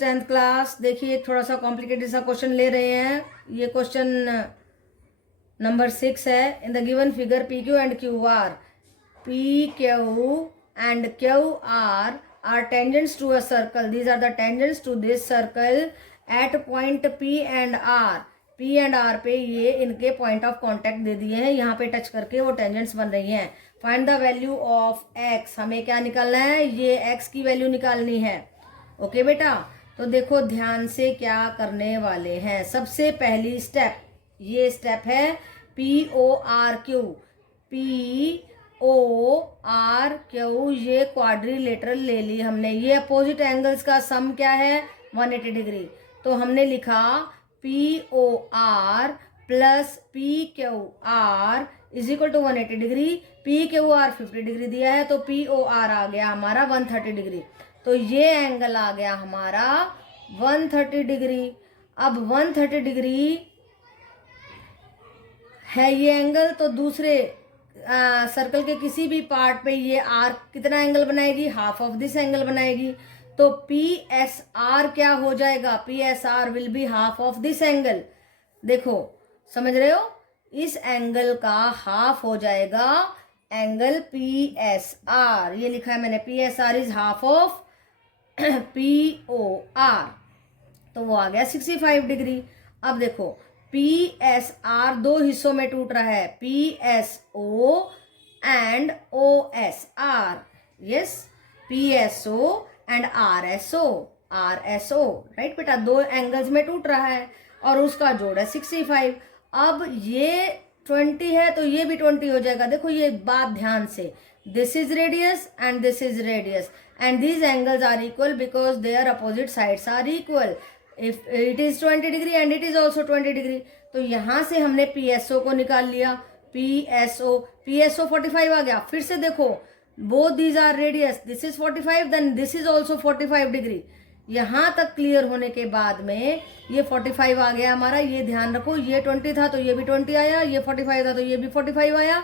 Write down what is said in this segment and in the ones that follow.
Tenth class, देखिए थोड़ा सा कॉम्प्लिकेटेड सा क्वेश्चन ले रहे हैं। ये क्वेश्चन नंबर 6 है। In the given figure P Q and Q R, P Q and Q R tangents to a circle, these are the tangents to this circle at point P and R. पी and आर पे ये इनके point of contact दे दिए हैं, यहाँ पे touch करके वो टेंजेंट्स बन रही हैं। Find the value of x, हमें क्या निकालना है, ये एक्स की वैल्यू निकालनी है। ओके बेटा, तो देखो ध्यान से क्या करने वाले हैं। सबसे पहली स्टेप, ये स्टेप है P O R Q. P O R Q, ये क्वाड्रिलेटरल ले ली हमने। ये अपोजिट एंगल्स का सम क्या है, 180 डिग्री। तो हमने लिखा P O R plus P Q R is equal to 180 degree. P Q R 50 degree दिया है, तो पी ओ आर आ गया हमारा 130 डिग्री। तो ये एंगल आ गया हमारा 130 डिग्री। अब 130 डिग्री है ये एंगल, तो दूसरे सर्कल के किसी भी पार्ट पे ये आर कितना एंगल बनाएगी, हाफ ऑफ दिस एंगल बनाएगी। तो पी एस आर क्या हो जाएगा, P S are will be half of this angle. देखो समझ रहे हो, इस एंगल का हाफ हो जाएगा एंगल पी एस आर। ये लिखा है मैंने, P S R is half of P O R, तो वो आ गया 65 डिग्री। अब देखो पी एस आर दो हिस्सों में टूट रहा है, P S O and O S R. Yes, P S O and R S O, R S O, right बेटा, दो एंगल्स में टूट रहा है और उसका जोड़ है 65। अब ये 20 है तो ये भी 20 हो जाएगा। देखो ये बात ध्यान से, this is radius and this is radius and these angles are equal because their opposite sides are equal. If it is 20 degree and it is also 20 degree, तो यहाँ से हमने PSO को निकाल लिया। PSO 45 आ गया। फिर से देखो, both these are radius, this is 45 then this is also 45 degree। यहाँ तक क्लियर होने के बाद में ये 45 आ गया हमारा। ये ध्यान रखो, ये 20 था तो ये भी 20 आया, ये 45 था तो ये भी 45 आया।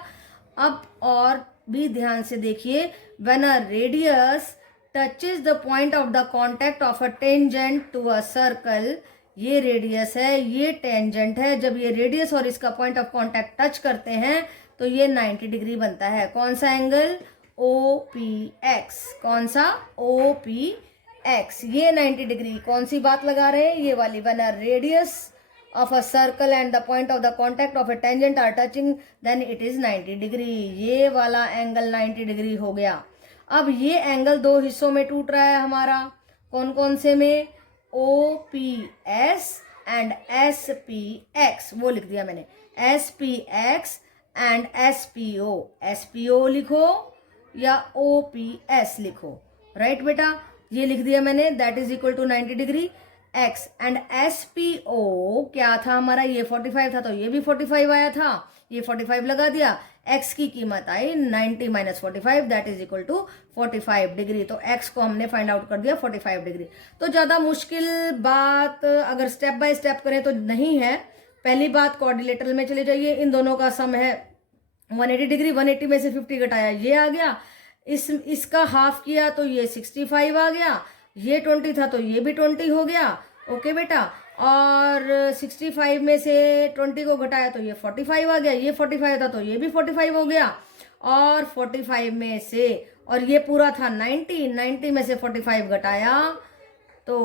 अब और भी ध्यान से देखिए, when a radius touches the point of the contact of a tangent to a circle, ये रेडियस है, ये टेंजेंट है। जब ये रेडियस और इसका पॉइंट ऑफ कांटेक्ट टच करते हैं तो ये 90 डिग्री बनता है। कौन सा एंगल, ओ पी एक्स। कौन सा, ओ पी एक्स। ये 90 डिग्री कौन सी बात लगा रहे हैं, ये वाली। when a radius of a circle and the point of the contact of a tangent are touching then it is 90 degree. ये वाला एंगल 90 डिग्री हो गया। अब ये एंगल दो हिस्सों में टूट रहा है हमारा, कौन कौन से में, O P S and S P X, वो लिख दिया मैंने, S P X and S P O. S P O लिखो या ओ पी एस लिखो, राइट बेटा, ये लिख दिया मैंने, that is equal to 90 degree. X and S P O क्या था हमारा, ये 45 था तो ये भी 45 आया था, ये 45 लगा दिया। एक्स की कीमत आई 90 minus 45, that is equal to 45 degree. तो एक्स को हमने फाइंड आउट कर दिया 45 डिग्री। तो ज़्यादा मुश्किल बात अगर स्टेप बाय स्टेप करें तो नहीं है। पहली बात, कोऑर्डिनेटर में चले जाइए, इन दोनों का सम है 180 डिग्री। 180 में से 50 घटाया, ये आ गया। इसका हाफ किया तो ये 65 आ गया। ये 20 था तो ये भी 20 हो गया। ओके बेटा, और 65 में से 20 को घटाया तो ये 45 आ गया। ये 45 था तो ये भी 45 हो गया। और 45 में से, और ये पूरा था 90 में से 45 घटाया तो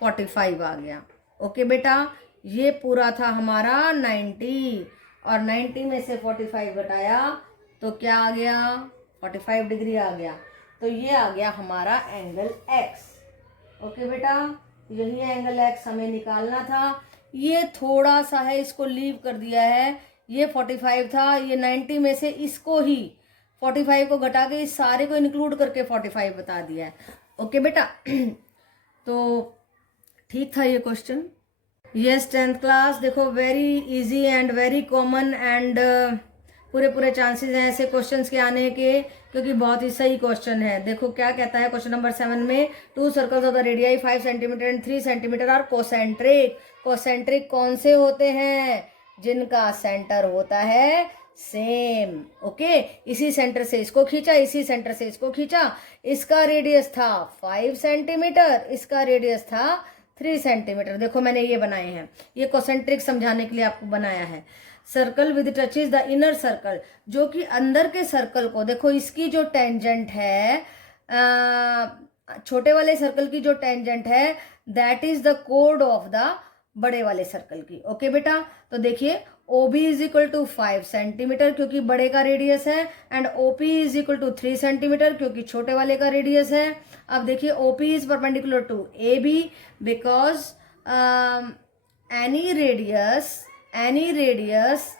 45 आ गया। ओके बेटा, ये पूरा था हमारा 90 और 90 में से 45 घटाया तो क्या आ गया, 45 डिग्री आ गया। तो ये आ गया हमारा एंगल एक्स। ओके बेटा, यही एंगल एक्स हमें निकालना था। ये थोड़ा सा है, इसको लीव कर दिया है। ये 45 था, ये 90 में से इसको ही 45 को घटा के इस सारे को इंक्लूड करके 45 बता दिया है। ओके बेटा, तो ठीक था ये क्वेश्चन। यस 10th क्लास, देखो very easy and very common and पूरे चांसेस हैं ऐसे क्वेश्चंस के आने के, क्योंकि बहुत ही सही क्वेश्चन है। देखो क्या कहता है क्वेश्चन नंबर 7 में, 2 circles of the radii 5 centimetre and 3 centimetre are concentric. Concentric कौन से होते हैं, जिनका सेंटर होता है सेम। ओके, इसी सेंटर से इसको खींचा, इसी सेंटर से इसको खींचा, इसका रेडियस था 5 सेंटीमीटर, इसका रेडियस था 3 सेंटीमीटर। देखो मैंने ये बनाए हैं, ये कॉन्सेंट्रिक समझाने के लिए आपको बनाया है। Circle with touches the inner circle, जो कि अंदर के सर्कल को, देखो इसकी जो टेंजेंट है, छोटे वाले सर्कल की जो टेंजेंट है, दैट इज द कोड ऑफ द बड़े वाले सर्कल की। ओके बेटा, तो देखिए OB is equal to 5 centimetre क्योंकि बड़े का रेडियस है, and OP is equal to 3 centimetre क्योंकि छोटे वाले का रेडियस है। अब देखिए OP is perpendicular to AB because any radius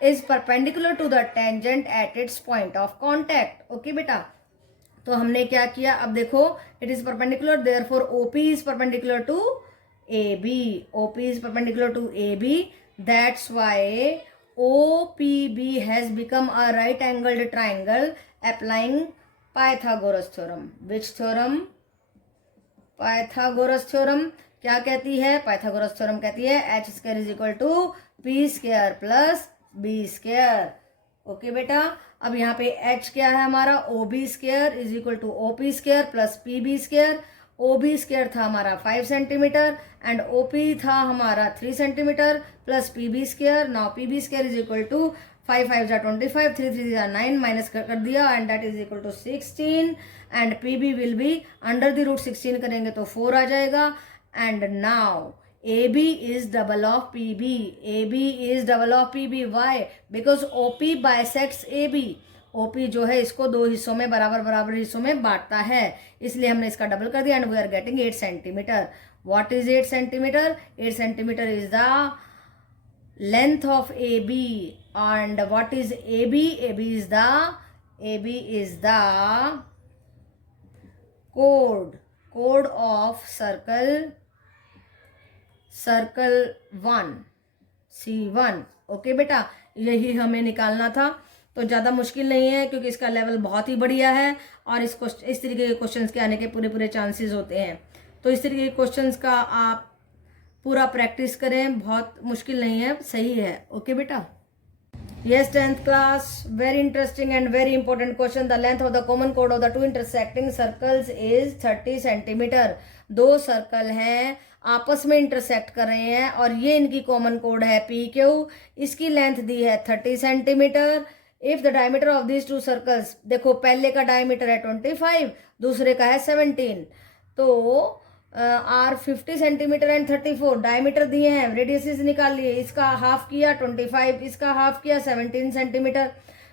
is perpendicular to the tangent at its point of contact. Okay बेटा, तो हमने क्या किया, अब देखो it is perpendicular, therefore OP is perpendicular to AB, OP is perpendicular to AB, that's why OPB has become a right angled triangle applying Pythagoras theorem. Which theorem? Pythagoras theorem क्या कहती है? Pythagoras theorem कहती है h square is equal to p square plus b square. Okay बेटा, अब यहाँ पे h क्या है हमारा, OB square is equal to OP square plus PB square. OB square था हमारा 5 सेंटीमीटर एंड OP था हमारा 3 centimetre plus PB square. Now PB square is equal to 5 5 जा 25, 3 3 जा 9, माइनस कर दिया and that is equal to 16 and PB will be under the root 16 करेंगे तो 4 आ जाएगा। And now AB is double of PB. AB is double of PB. Why? Because OP bisects AB. OP जो है इसको दो हिस्सों में बराबर हिस्सों में बांटता है, इसलिए हमने इसका डबल कर दिया and we are getting 8 centimetre. What is 8 centimetre? 8 centimetre is the length of AB and what is AB? AB is the code of circle 1 C1। ओके बेटा, यही हमें निकालना था, तो ज़्यादा मुश्किल नहीं है क्योंकि इसका लेवल बहुत ही बढ़िया है और इस तरीके के क्वेश्चंस के आने के पूरे चांसेस होते हैं। तो इस तरीके के क्वेश्चंस का आप पूरा प्रैक्टिस करें, बहुत मुश्किल नहीं है, सही है। ओके बेटा, yes 10th class, very interesting and very important question. The length of the common chord of the two intersecting circles is 30 centimeter. दो सर्कल हैं, आपस में इंटरसेक्ट कर रहे हैं और ये इनकी कॉमन कोड है PQ। इसकी लेंथ दी है 30 centimetre. If the diameter of this to circles, देखो पहले का डायमीटर है 25, दूसरे का है 17, तो आर 50 सेंटीमीटर एंड 34 डायमीटर दिए हैं, रेडियसेस निकाल लिए, इसका हाफ किया 25, इसका हाफ किया 17 सेंटीमीटर।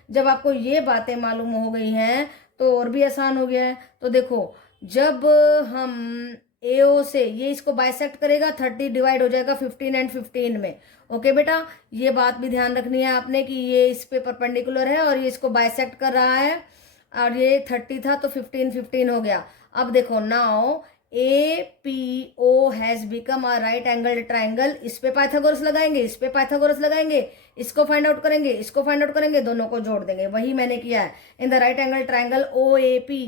जब आपको ये बातें मालूम हो गई हैं तो और भी आसान हो गया है। तो देखो जब हम AO से ये इसको बाइसेक्ट करेगा, 30 डिवाइड हो जाएगा 15 एंड 15 में। ओके बेटा, ये बात भी ध्यान रखनी है आपने कि ये इस पे परपेंडिकुलर है और ये इसको बाइसेक्ट कर रहा है, और ये 30 था तो 15 15 हो गया। अब देखो now APO has become a right angled triangle. इस पे पाइथागोरस लगाएंगे, इस पे पाइथागोरस लगाएंगे, इसको फाइंड आउट करेंगे, इसको फाइंड आउट करेंगे, दोनों को जोड़ देंगे। वही मैंने किया है in the right angle triangle OAP।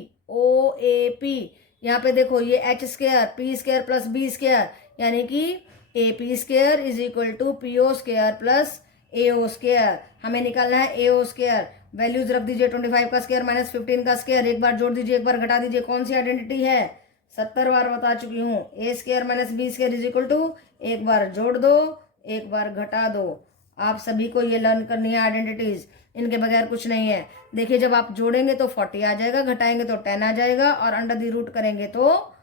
यहाँ पे देखो ये h square P square plus B square, यानी कि AP square is equal to PO square plus AO square. हमें निकालना है AO स्क्वायर। वैल्यूज रख दीजिए, 25 का स्क्वायर माइनस 15 का स्क्वायर, एक बार जोड़ दीजिए, एक बार घटा दीजिए। कौन सी आइडेंटिटी है? 70 बार बता चुकी हूँ। A square minus B square is equal to, एक बार जोड़ दो, एक बार घटा दो। आप सभी को ये लर्न करनी है आइडेंटिटीज, इनके बगैर कुछ नहीं है। देखिए जब आप जोड़ेंगे तो 40 आ जाएगा, घटाएंगे तो 10 आ जाएगा और अंडर द रूट करेंगे तो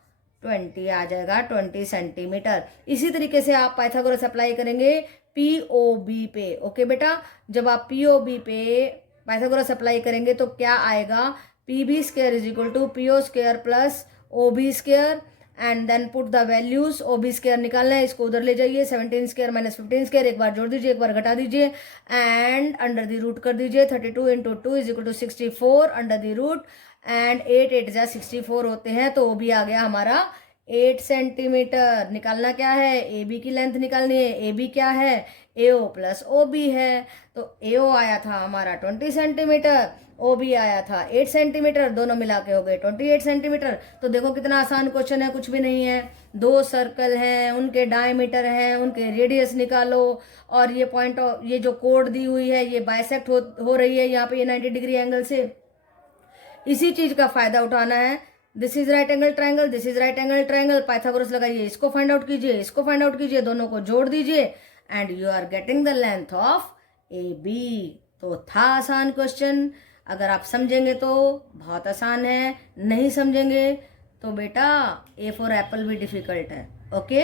20 आ जाएगा, 20 सेंटीमीटर। इसी तरीके से आप पाइथागोरस अप्लाई करेंगे POB पे। ओके बेटा, जब आप POB पे पाइथागोरस अप्लाई करेंगे तो क्या आएगा? PB square is equal to PO square plus OB square and then put the values. OB square निकालना है, इसको उधर ले जाइए, 17 स्क्वायर माइनस 15 स्क्वायर, एक बार जोड़ दीजिए, एक बार घटा दीजिए एंड अंडर द रूट कर दीजिए। 32 into 2 is equal to 64 under the root and 8 8 जा 64 होते हैं, तो OB आ गया हमारा 8 सेंटीमीटर। निकालना क्या है, ए बी की लेंथ निकालनी है। ए बी क्या है, ए ओ प्लस ओ बी है। तो ए ओ आया था हमारा 20 सेंटीमीटर, ओ बी आया था 8 सेंटीमीटर, दोनों मिला के हो गए 28 सेंटीमीटर। तो देखो कितना आसान क्वेश्चन है, कुछ भी नहीं है। दो सर्कल हैं, उनके डायमीटर हैं, उनके रेडियस निकालो, और ये पॉइंट, ये जो कोड दी हुई है ये बाइसेक्ट हो रही है यहाँ पे, ये 90 डिग्री एंगल से। इसी चीज का फायदा उठाना है। This is right angle triangle, this is right angle triangle, Pythagoras लगाइए, इसको फाइंड आउट कीजिए, इसको फाइंड आउट कीजिए, दोनों को जोड़ दीजिए, and you are getting the length of A B. तो था आसान क्वेश्चन, अगर आप समझेंगे तो बहुत आसान है, नहीं समझेंगे तो बेटा ए फॉर एप्पल भी डिफिकल्ट है। ओके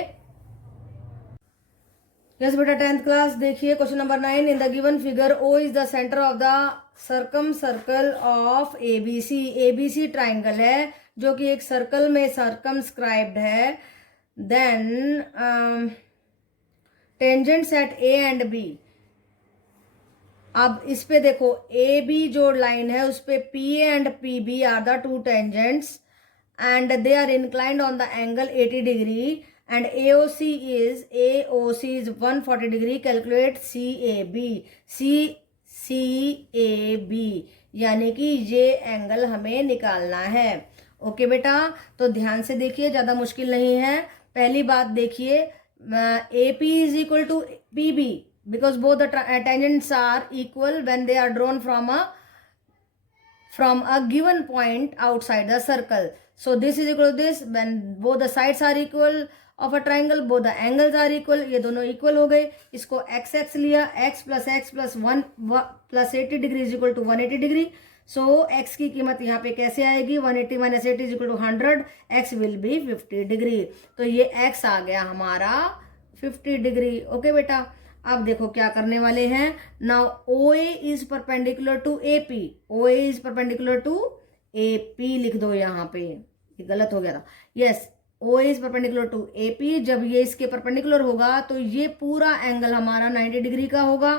यस बेटा, 10th क्लास देखिए question number 9। In the given figure O is the centre of the circum circle of ABC. ABC triangle है जो कि एक सर्कल में सर्कमस्क्राइब्ड है। Then tangents at A and B. अब इस पे देखो, ए बी जो लाइन है उस पे P A and P B are the two tangents and they are inclined on the angle 80 degree, and AOC is 140 degree. Calculate CAB यानी कि ये एंगल हमें निकालना है। ओके बेटा, तो ध्यान से देखिए, ज्यादा मुश्किल नहीं है। पहली बात देखिए, AP is equal to PB because both the tangents are equal when they are drawn from a given point outside the circle. So this is equal to this when both the sides are equal of a triangle, both the angles are equal. ये दोनों equal हो गए। इसको x लिया, x plus 1 plus 80 degree is equal to 180 degree. So x की कीमत यहाँ पे कैसे आएगी, 180 minus 80 is equal to 100, x will be 50 degree. तो ये x आ गया हमारा 50 डिग्री। ओके बेटा, अब देखो क्या करने वाले हैं। Now O A is perpendicular to A P, O A is perpendicular to A P लिख दो यहाँ पे, ये गलत हो गया था। Yes, O A is perpendicular to A P. जब ये इसके परपेंडिकुलर होगा तो ये पूरा एंगल हमारा 90 डिग्री का होगा।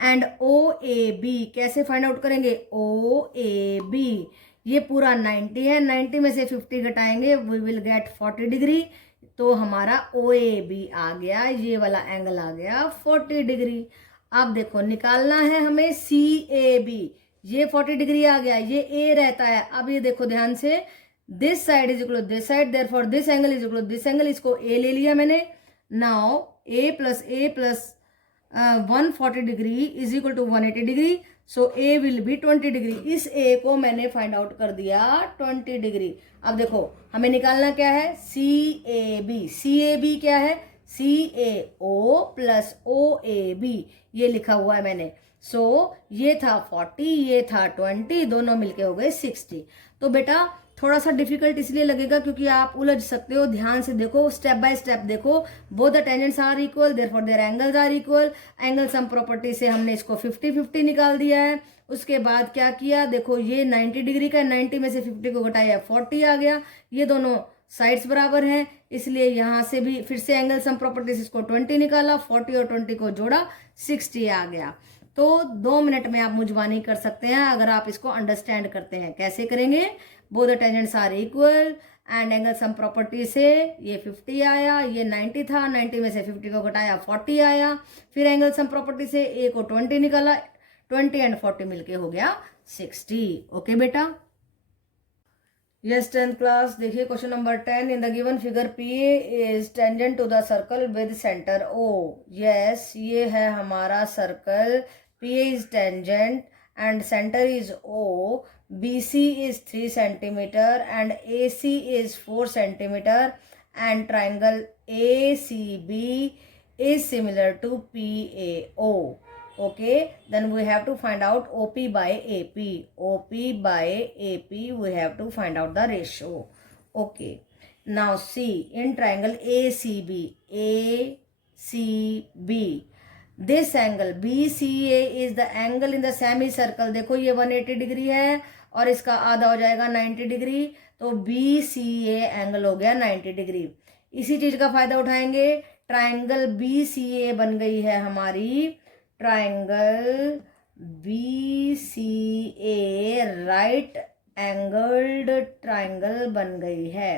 एंड ओ ए बी कैसे फाइंड आउट करेंगे, ओ ए बी ये पूरा 90 है, 90 में से 50 घटाएंगे, वी विल गेट 40 डिग्री। तो हमारा ओ ए बी आ गया, ये वाला एंगल आ गया 40 डिग्री। अब देखो निकालना है हमें सी ए बी, ये 40 डिग्री आ गया, ये ए रहता है। अब ये देखो ध्यान से, this side is equal to this side, therefore this angle is equal to this angle, इसको ए ले लिया मैंने। Now A plus 140 degree is equal to 180 degree, so A will be 20 degree. इस ए को मैंने फाइंड आउट कर दिया 20 degree. अब देखो हमें निकालना क्या है, सी A B. C A B क्या है, सी ए O plus O A B, ये लिखा हुआ है मैंने। सो ये था 40, ये था 20, दोनों मिलके हो गए 60। तो बेटा थोड़ा सा डिफिकल्ट इसलिए लगेगा क्योंकि आप उलझ सकते हो। ध्यान से देखो, स्टेप बाय स्टेप देखो। Both the tangents are equal, therefore their angles are equal. Angle sum property से हमने इसको 50-50 निकाल दिया है। उसके बाद क्या किया, देखो ये 90 डिग्री का, 90 में से 50 को घटाया 40 आ गया। ये दोनों साइड्स बराबर हैं, इसलिए यहां से भी फिर से एंगल सम प्रॉपर्टी से इसको 20 निकाला, 40 और 20 को जोड़ा, 60 आ गया। तो 2 मिनट में आप मुझबानी कर सकते हैं अगर आप इसको अंडरस्टैंड करते हैं। कैसे करेंगे, both the tangents are equal and angle sum property से ये 50 आया, ये 90 था, 90 में से 50 को घटाया 40 आया। फिर एंगल सम प्रॉपर्टी से ए को 20 निकाला, 20 एंड 40 मिलके हो गया 60। ओके बेटा, यस 10th क्लास देखिए question number 10। In the given figure P is tangent to the circle with centre O. Yes, ये है हमारा circle, P is tangent and center is O, BC is 3 centimeter and AC is 4 centimeter, and triangle ACB is similar to PAO. Okay, then we have to find out OP by AP. OP by AP we have to find out the ratio. Okay, now see in triangle ACB, this angle BCA is the angle in the semicircle। देखो ये 180 degree है और इसका आधा हो जाएगा 90 degree, तो BCA angle हो गया 90 डिग्री। इसी चीज का फायदा उठाएंगे, ट्राइंगल BCA बन गई है हमारी, triangle BCA right angled triangle बन गई है।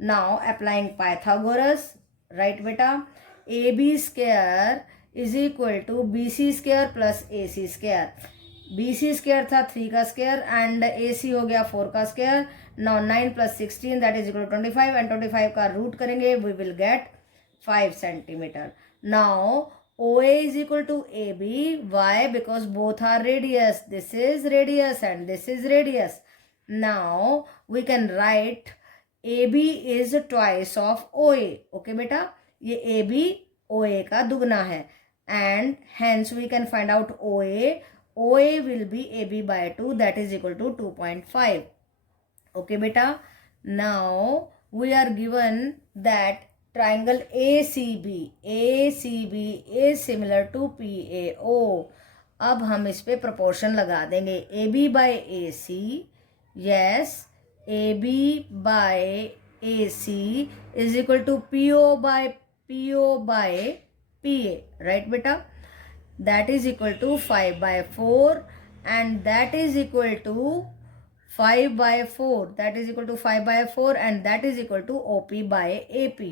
नाउ अप्लाइंग पाइथागोरस, राइट बेटा, A B square is equal to B C square plus A C square. B C square था 3 का स्क्वायर एंड ए सी हो गया 4 का square. Now 9 plus 16 that is equal to 25 and 25 का रूट करेंगे, we will get 5 centimetre. Now OA is equal to AB. Why? Because both are radius. This is radius and this is radius. Now we can write AB is twice of OA. Okay बेटा, ये AB OA का दुगना है and hence we can find out OA. OA will be AB by 2, that is equal to 2.5. Okay बेटा, now we are given that triangle ACB is similar to PAO. अब हम इस पे proportion लगा देंगे, AB by AC, yes, AB by AC is equal to PO by PA, right बेटा, that is equal to 5 by 4 and that is equal to 5 by 4, that is equal to 5 by 4 and that is equal to OP by AP.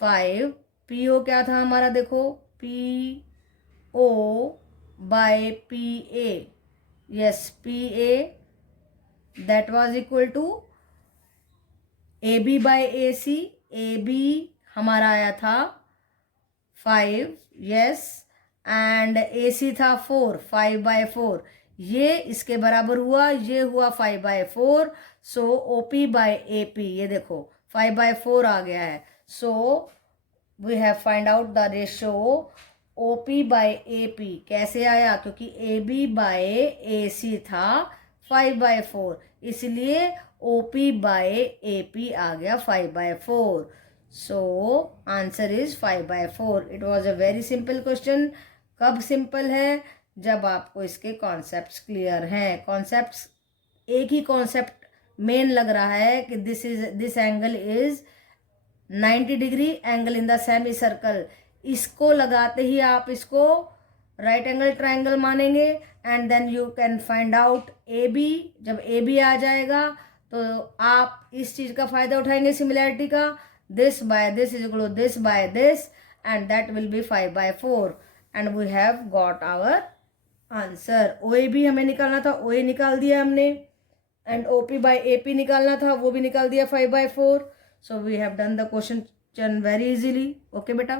5 PO क्या था हमारा, देखो, PO by PA, yes, PA that was equal to AB by AC. AB हमारा आया था 5, yes, and AC था 4, 5 by 4, ये इसके बराबर हुआ, ये हुआ 5 by 4, so OP by AP, ये देखो 5 by 4 आ गया है। So we have find out the ratio OP by AP। कैसे आया? क्योंकि AB by AC था 5 by 4, इसलिए OP by AP आ गया 5 by 4। So answer is 5 by 4। It was a very simple question। कब सिंपल है? जब आपको इसके कॉन्सेप्ट्स क्लियर हैं। कॉन्सेप्ट्स, एक ही कॉन्सेप्ट मेन लग रहा है कि this angle is 90 degree angle in the semi circle. इसको लगाते ही आप इसको राइट एंगल ट्राइंगल मानेंगे and then you can find out A B. जब ए बी आ जाएगा तो आप इस चीज का फायदा उठाएंगे सिमिलैरिटी का, this by this is equal to this by this and that will be 5 by 4 and we have got our answer. O A B हमें निकालना था, ओ ए निकाल दिया हमने, and O P by A P निकालना था, वो भी निकाल दिया 5 by 4। So we have done the question very easily. Okay बेटा।